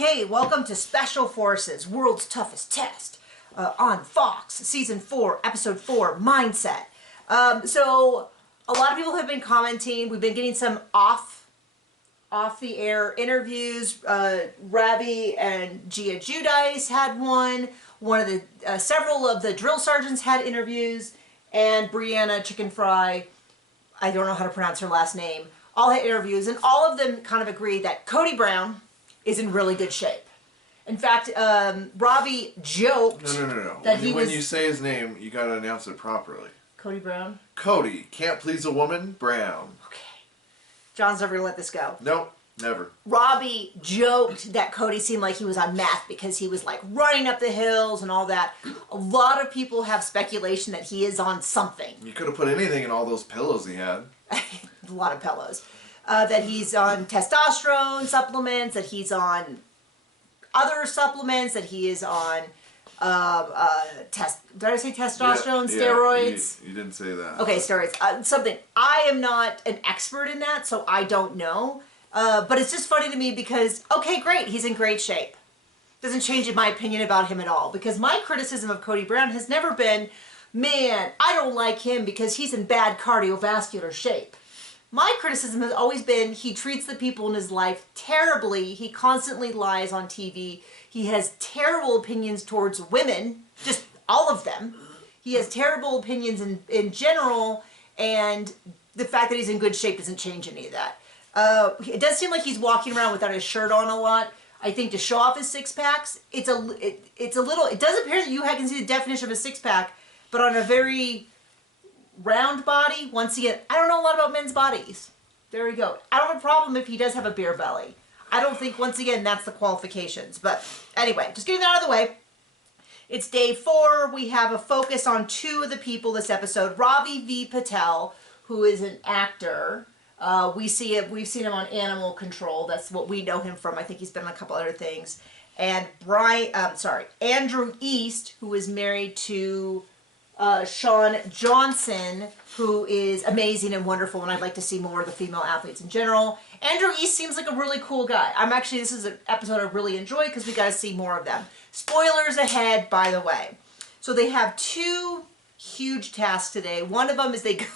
Okay, welcome to Special Forces, World's Toughest Test, on Fox, Season 4, Episode 4, Mindset. So, a lot of people have been commenting. We've been getting some off-the-air interviews. Ravi and Gia Giudice had one. Several of the drill sergeants had interviews. And Brianna Chicken Fry, I don't know how to pronounce her last name, all had interviews. And all of them kind of agreed that Cody Brown is in really good shape. In fact, Ravi joked that when you say his name, you gotta announce it properly. Cody Brown? Cody. Can't please a woman. Brown. Okay. John's never gonna let this go. Nope. Never. Ravi joked that Cody seemed like he was on meth because he was like running up the hills and all that. A lot of people have speculation that he is on something. You could have put anything in all those pillows he had. A lot of pillows. That he's on testosterone supplements, that he's on other supplements, that he is on did I say testosterone? Yeah, steroids? You didn't say that. Okay, steroids. Something. I am not an expert in that, so I don't know. But it's just funny to me because, okay, great, he's in great shape. Doesn't change my opinion about him at all. Because my criticism of Cody Brown has never been, man, I don't like him because he's in bad cardiovascular shape. My criticism has always been he treats the people in his life terribly. He constantly lies on TV. He has terrible opinions towards women, just all of them. He has terrible opinions in general, and the fact that he's in good shape doesn't change any of that. It does seem like he's walking around without his shirt on a lot. I think to show off his six-packs, it does appear that you can see the definition of a six-pack, but on a very round body, once again, I don't know a lot about men's bodies. There we go. I don't have a problem if he does have a beer belly. I don't think, once again, that's the qualifications. But anyway, just getting that out of the way. It's day 4. We have a focus on 2 of the people this episode. Ravi Patel, who is an actor. We've seen him on Animal Control. That's what we know him from. I think he's been on a couple other things. And Andrew East, who is married to Sean Johnson, who is amazing and wonderful, and I'd like to see more of the female athletes in general. Andrew East seems like a really cool guy. This is an episode I really enjoy because we got to see more of them. Spoilers ahead, by the way. So they have 2 huge tasks today. One of them is they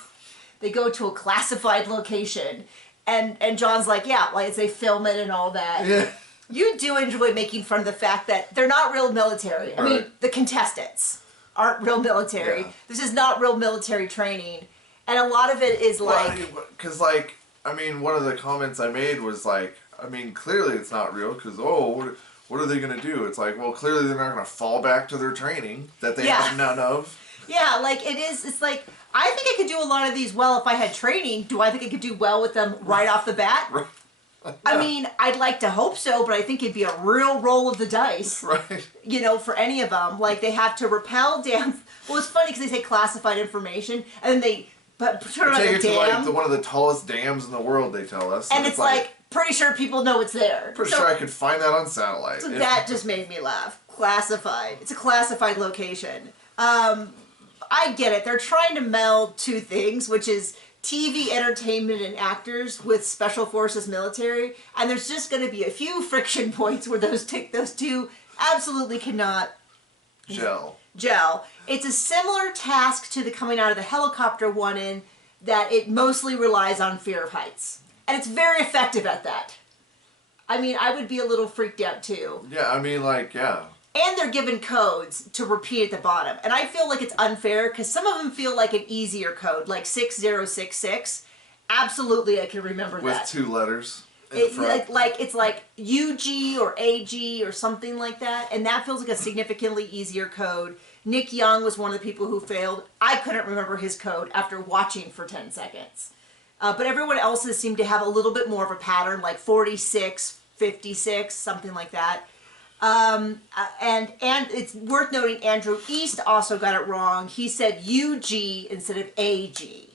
go to a classified location, and John's like, yeah, like they film it and all that. Yeah. You do enjoy making fun of the fact that they're not real military. I mean, the contestants aren't real military. Yeah. This is not real military training. And a lot of it is because one of the comments I made was like, I mean, clearly it's not real because, what are they going to do? It's like, well, clearly they're not going to fall back to their training that they have none of. Yeah, like it's like, I think I could do a lot of these well if I had training. Do I think I could do well with them right off the bat? Right. Yeah. I mean, I'd like to hope so, but I think it'd be a real roll of the dice. Right. You know, for any of them. Like, they have to rappel down. Well, it's funny because they say classified information, and then they turn around the dam. To one of the tallest dams in the world, they tell us. And it's like, pretty sure people know it's there. Pretty sure I could find that on satellite. So that just made me laugh. Classified. It's a classified location. I get it. They're trying to meld 2 things, which is TV entertainment and actors with Special Forces military, and there's just going to be a few friction points where those 2 absolutely cannot gel. It's a similar task to the coming out of the helicopter one in that it mostly relies on fear of heights, and it's very effective at that. I mean, I would be a little freaked out too. Yeah, I mean, And they're given codes to repeat at the bottom. And I feel like it's unfair because some of them feel like an easier code, like 6066. Absolutely, I can remember that. With 2 letters. It's like UG or AG or something like that. And that feels like a significantly easier code. Nick Young was one of the people who failed. I couldn't remember his code after watching for 10 seconds. But everyone else's seemed to have a little bit more of a pattern, like 46, 56, something like that. And it's worth noting Andrew East also got it wrong. He said UG instead of AG.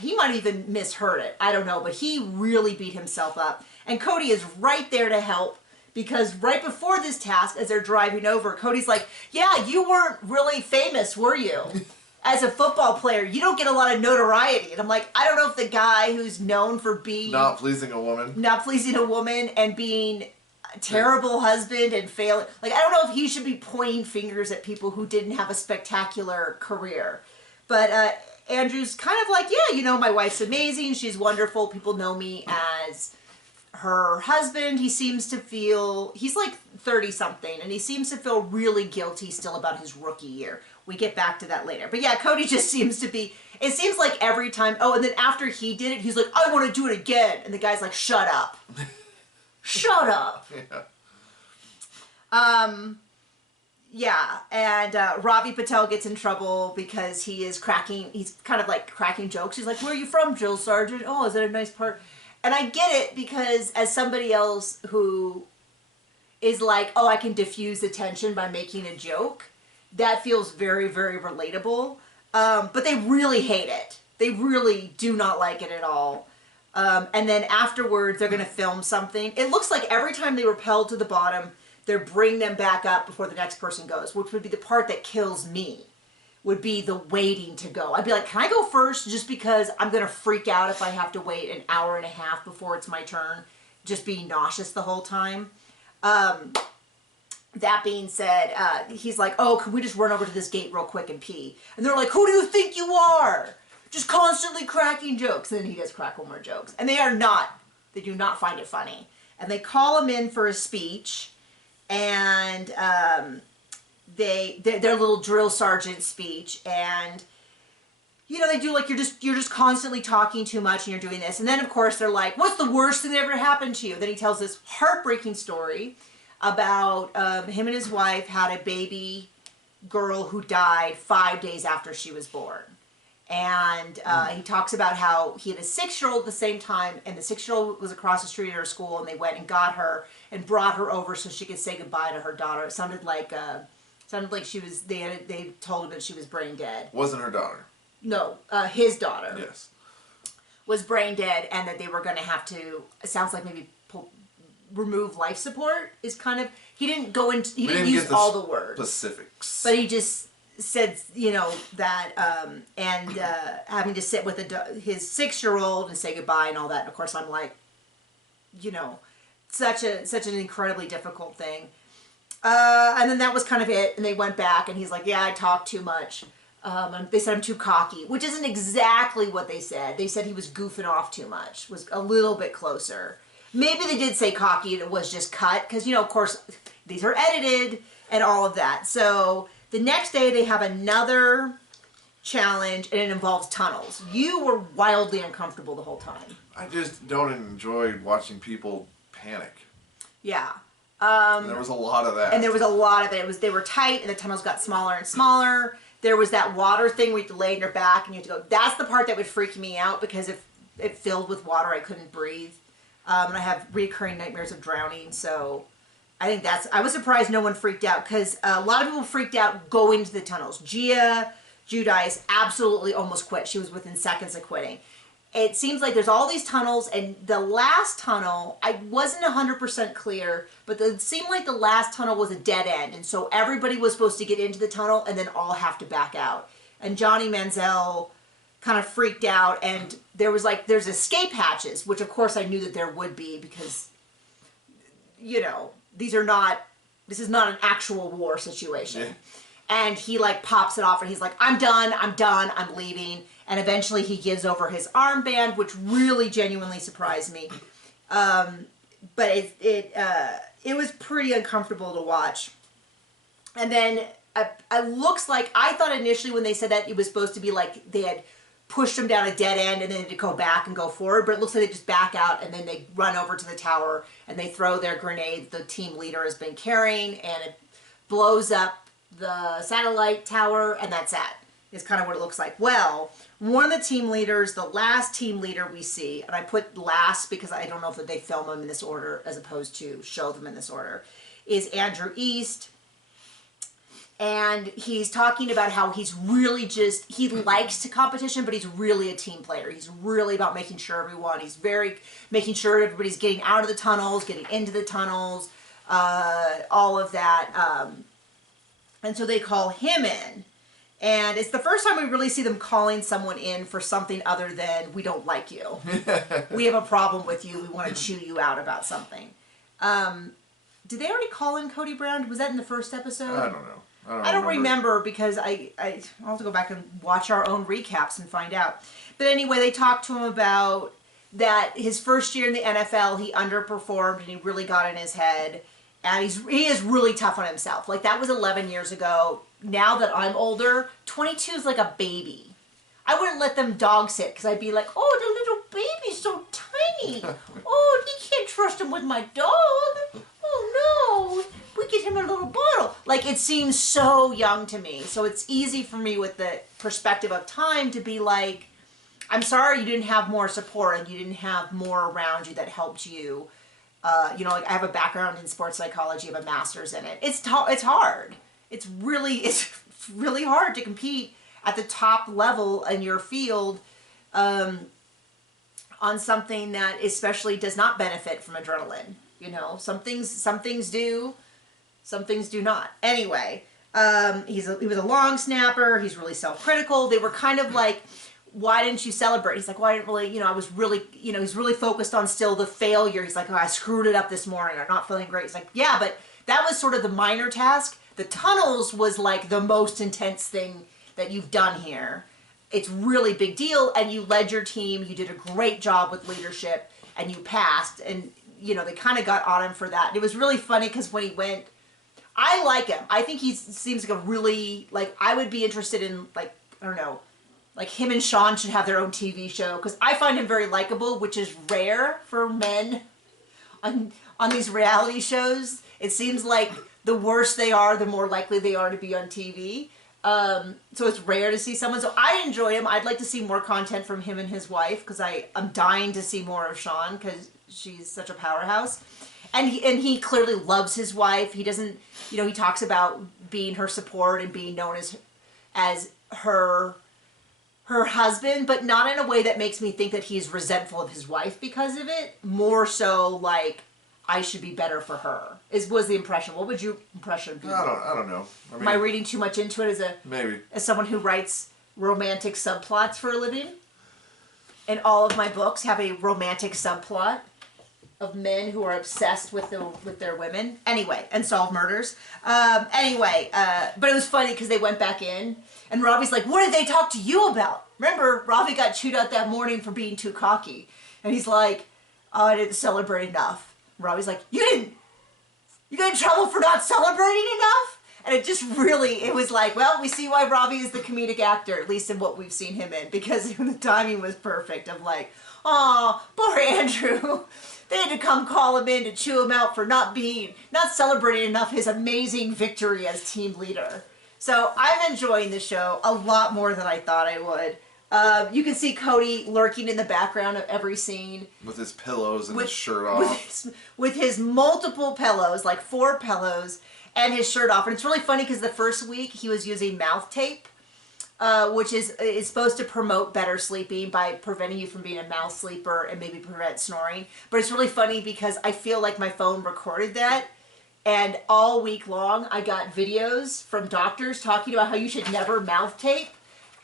He might have even misheard it. I don't know, but he really beat himself up. And Cody is right there to help because right before this task, as they're driving over, Cody's like, yeah, you weren't really famous, were you? As a football player, you don't get a lot of notoriety. And I'm like, I don't know if the guy who's known for being... Not pleasing a woman and being terrible husband and fail. Like, I don't know if he should be pointing fingers at people who didn't have a spectacular career. But Andrew's kind of like, yeah, you know, my wife's amazing. She's wonderful. People know me as her husband. He seems to feel, he's like 30 something, and he seems to feel really guilty still about his rookie year. We get back to that later. But yeah, Cody just seems to be, it seems like every time, oh, and then after he did it, he's like, I want to do it again. And the guy's like, shut up. Shut up. Yeah. Yeah, and Ravi Patel gets in trouble because he's kind of like cracking jokes. He's like, where are you from, drill sergeant? Oh, is that a nice part? And I get it, because as somebody else who is like, oh, I can diffuse the tension by making a joke, that feels very, very relatable. But they really hate it. They really do not like it at all. And then afterwards, they're going to film something. It looks like every time they rappel to the bottom, they're bring them back up before the next person goes, which would be the part that kills me, would be the waiting to go. I'd be like, can I go first? Just because I'm going to freak out if I have to wait an hour and a half before it's my turn, just being nauseous the whole time. That being said, he's like, oh, can we just run over to this gate real quick and pee? And they're like, who do you think you are? Just constantly cracking jokes. And then he does crack more jokes. And they do not find it funny. And they call him in for a speech. And their little drill sergeant speech, and you know, they do like, you're just constantly talking too much and you're doing this. And then of course they're like, what's the worst thing that ever happened to you? Then he tells this heartbreaking story about him and his wife had a baby girl who died 5 days after she was born. And he talks about how he had a 6-year-old at the same time, and the 6-year-old was across the street at her school, and they went and got her and brought her over so she could say goodbye to her daughter. It sounded like she was. They told him that she was brain dead. Wasn't her daughter? No, his daughter. Yes. Was brain dead, and that they were going to have to. It sounds like maybe remove life support. Is kind of, he didn't go into. He didn't use all the words. Specifics. But he just said, you know, that having to sit with his 6-year-old and say goodbye and all that. And of course, I'm like, you know, such an incredibly difficult thing. And then that was kind of it. And they went back, and he's like, yeah, I talk too much. And they said I'm too cocky, which isn't exactly what they said. They said he was goofing off too much, was a little bit closer. Maybe they did say cocky and it was just cut, because, you know, of course, these are edited and all of that. So the next day they have another challenge, and it involves tunnels. You were wildly uncomfortable the whole time. I just don't enjoy watching people panic. Yeah. There was a lot of that. And there was a lot of it. They were tight, and the tunnels got smaller and smaller. There was that water thing where you had to lay on your back and you had to go. That's the part that would freak me out, because if it filled with water, I couldn't breathe. And I have recurring nightmares of drowning, so I think I was surprised no one freaked out, because a lot of people freaked out going to the tunnels. Gia Giudice absolutely almost quit. She was within seconds of quitting. It seems like there's all these tunnels, and the last tunnel, I wasn't 100% clear, but it seemed like the last tunnel was a dead end, and so everybody was supposed to get into the tunnel and then all have to back out. And Johnny Manziel kind of freaked out, and there's escape hatches, which of course I knew that there would be, because, you know, this is not an actual war situation. Yeah. And he like pops it off, and he's like, I'm done, I'm leaving. And eventually he gives over his armband, which really genuinely surprised me. But it was pretty uncomfortable to watch. And then it looks like, I thought initially when they said that it was supposed to be like they had pushed him down a dead end and then to go back and go forward, but it looks like they just back out, and then they run over to the tower and they throw their grenade the team leader has been carrying, and it blows up the satellite tower, and that's it. Is kind of what it looks like. Well, one of the team leaders, the last team leader we see, and I put last because I don't know if they film them in this order as opposed to show them in this order, is Andrew East. And he's talking about how he's really he likes to competition, but he's really a team player. He's really about making sure making sure everybody's getting out of the tunnels, getting into the tunnels, all of that. And so they call him in. And it's the first time we really see them calling someone in for something other than, we don't like you. We have a problem with you. We want to chew you out about something. did they already call in Cody Brown? Was that in the first episode? I don't know. I don't remember because I'll have to go back and watch our own recaps and find out. But anyway, they talked to him about that his first year in the NFL, he underperformed and he really got in his head. And he is really tough on himself. Like, that was 11 years ago. Now that I'm older, 22 is like a baby. I wouldn't let them dog sit because I'd be like, oh, the little baby's so tiny. Oh, you can't trust him with my dog. Oh, no. We get him a little bottle. Like, it seems so young to me. So it's easy for me with the perspective of time to be like, I'm sorry you didn't have more support and you didn't have more around you that helped you. You know, like, I have a background in sports psychology, I have a master's in it. It's hard. It's really hard to compete at the top level in your field on something that especially does not benefit from adrenaline. You know, some things do, some things do not. Anyway, he was a long snapper. He's really self-critical. They were kind of like, why didn't you celebrate? He's like, well, I didn't really, you know, I was really, you know, he's really focused on still the failure. He's like, oh, I screwed it up this morning. I'm not feeling great. He's like, yeah, but that was sort of the minor task. The tunnels was like the most intense thing that you've done here. It's really big deal. And you led your team. You did a great job with leadership and you passed. And, you know, they kind of got on him for that. And it was really funny because when he went, I like him. I think he seems like a really, like, I would be interested in, like, I don't know, like him and Sean should have their own TV show because I find him very likable, which is rare for men on these reality shows. It seems like the worse they are, the more likely they are to be on TV. So it's rare to see someone. So I enjoy him. I'd like to see more content from him and his wife because I'm dying to see more of Sean because she's such a powerhouse. And he clearly loves his wife. He doesn't, you know, he talks about being her support and being known as her husband, but not in a way that makes me think that he's resentful of his wife because of it. More so like, I should be better for her. Was the impression. What would your impression be? I don't know. I mean, am I reading too much into it as someone who writes romantic subplots for a living? And all of my books have a romantic subplot of men who are obsessed with their women. Anyway, and solve murders. But it was funny because they went back in and Ravi's like, what did they talk to you about? Remember, Ravi got chewed out that morning for being too cocky. And he's like, oh, I didn't celebrate enough. Ravi's like, you got in trouble for not celebrating enough? And it was like, well, we see why Ravi is the comedic actor, at least in what we've seen him in, because the timing was perfect of like, oh, poor Andrew. They had to come call him in to chew him out for not celebrating enough his amazing victory as team leader. So I'm enjoying the show a lot more than I thought I would. You can see Cody lurking in the background of every scene. With his pillows and his shirt off. With his multiple pillows, like 4 pillows, and his shirt off. And it's really funny because the first week he was using mouth tape, which is supposed to promote better sleeping by preventing you from being a mouth sleeper and maybe prevent snoring. But it's really funny because I feel like my phone recorded that. And all week long, I got videos from doctors talking about how you should never mouth tape.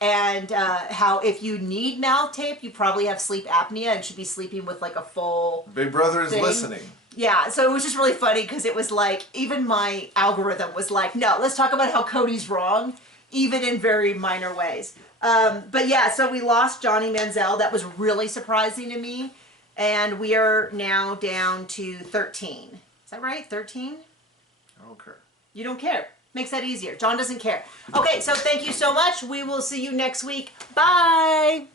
And how if you need mouth tape, you probably have sleep apnea and should be sleeping with like a full Big Brother is thing. listening. Yeah, so it was just really funny because it was like, even my algorithm was like, no, let's talk about how Cody's wrong, even in very minor ways. But yeah, so we lost Johnny Manziel. That was really surprising to me. And we are now down to 13. Is that right? 13? I don't care. You don't care. Makes that easier. John doesn't care. Okay, so thank you so much. We will see you next week. Bye.